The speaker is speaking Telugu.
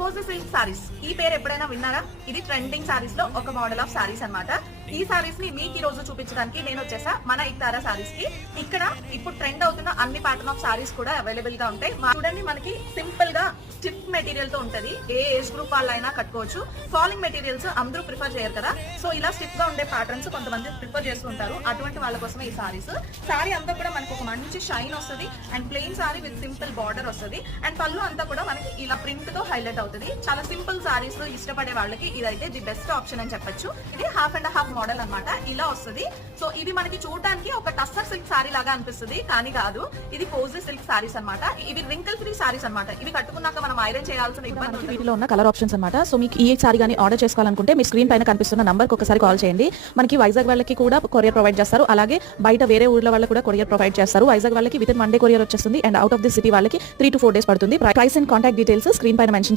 కోజీ సిల్క్ సారీస్ ఈ పేరు ఎప్పుడైనా విన్నారా? ఇది ట్రెండింగ్ సారీస్ లో ఒక మోడల్ ఆఫ్ సారీస్ అన్నమాట. ఈ సారీస్ ని మీకు ఈ రోజు చూపించడానికి నేను వచ్చేసా మన ఇక్తారా సారీస్ కి. ఇక్కడ ఇప్పుడు ట్రెండ్ అవుతున్న అన్ని ప్యాటర్న్ ఆఫ్ సారీస్ కూడా అవైలబుల్ గా ఉంటాయి. చూడండి, మనకి సింపుల్ గా స్టిఫ్ మెటీరియల్ తో ఉంటది. ఏ ఏజ్ గ్రూప్ వాళ్ళైనా కట్టుకోవచ్చు. ఫాలింగ్ మెటీరియల్స్ అందరూ ప్రిఫర్ చేయరు కదా, సో ఇలా స్టిఫ్ గా ఉండే ప్యాటర్న్స్ కొంతమంది ప్రిఫర్ చేస్తుంటారు. అటువంటి వాళ్ళ కోసమే ఈ సారీస్. సారీ అంతా కూడా మనకు ఒక మంచి షైన్ వస్తుంది and plain sorry with simple border వస్తుంది అండ్ పళ్ళు అంతా కూడా మనకి ఇలా ప్రింట్ తో హైలైట్ అవుతుంది. చాలా సింపుల్ సారీస్ ఇష్టపడే వాళ్ళకి ఇదైతే ది బెస్ట్ ఆప్షన్ అని చెప్పొచ్చు. ఇది హాఫ్ అండ్ హాఫ్ మోడల్ అన్నమాట. ఇలా వస్తుంది. సో ఇది మనకి చూడడానికి ఒక టస్సర్ సిల్క్ సారీ లాగా అనిపిస్తుంది, కానీ కాదు, ఇది కోజీ సిల్క్ సారీస్ అన్నమాట. ఇవి రింకిల్ ఫ్రీ సారీస్ అన్నమాట. ఇవి కట్టుకున్నాక మనం ఐరన్ చేయాల్సిన ఇబ్బంది ఉంటుంది. వీటిలో ఉన్న కలర్ ఆప్షన్స్ అన్నమాట. సో మీకు ఈ సారీ కానీ ఆర్డర్ చేసుకోవాలనుకుంటే మీ స్క్రీన్ పైన కనిపిస్తున్న నంబర్ ఒకసారి కాల్ చేయండి. మనకి వైజాగ్ వాళ్ళకి కూడా కొరియర్ ప్రొవైడ్ చేస్తారు. అలాగే బయట వేరే ఊర్ల వాళ్ళకి కూడా కొరియర్ ప్రొవైడ్ చేస్తారు. వైజాగ్ వాళ్ళకి విత్ ఇన్ 1 డే కొరియర్ వచ్చేస్తుంది and out of the city వాళ్ళకి 3 to 4 days పడుతుంది. Price and contact details screen పైన మెన్షన్